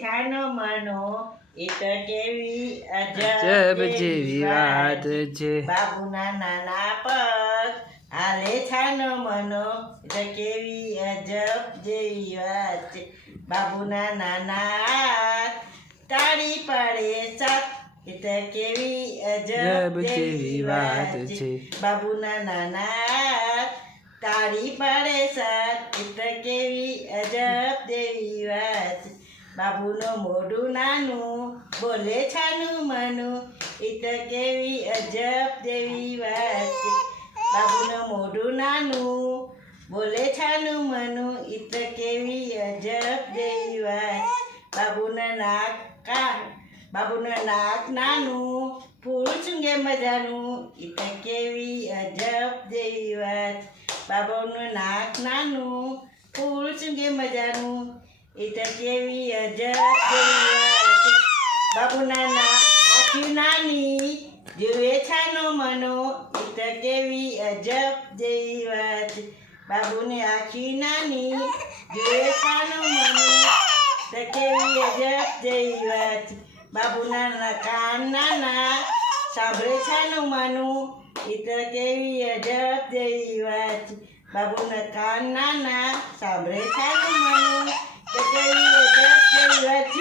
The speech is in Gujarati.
છાનો મનો એ તો કેવી અજબ જેવી વાત છે. બાબુના નાના પગ હાલે છાનો મનો એ તો કેવી અજબ જેવી વાત છે. બાબુના નાના હાથ તાળી પાડે સાથ એ તો કેવી અજબ જેવી વાત છે. બાબુના નાના હાથ તાળી પાડે સાથ એ તો કેવી અજબ જેવી વાત છે. બાબુનું મોઢું નાનું બોલે છાનું મનું એ તો કેવી અજબ જેવી વાત છે. બાબુનું મોઢું નાનું બોલે છાનું મનું એ તો કેવી અજબ જેવી વાત. બાબુનું નાક નાનું ફૂલ ચૂંગે મજાનું એ તો કેવી અજબ જેવી વાત. બાબુનું નાક નાનું ફૂલ ચૂંગે મજાનું એ તો કેવી અજબ જેવી વાત. બાબુના આખી નાની જુએ છાનો મનો એ તો કેવી અજબ જેવી વાત. બાબુની આખી નાની જુએ છાનો મનો તો કેવી અજબ જેવી વાત. બાબુના કાન નાના સાંભળે છાનું માનું એ તો કેવી અજબ જેવી વાત. બાબુના કાન નાના સાંભળે છાનું માનું તો કેવી અજબ જેવી વાત.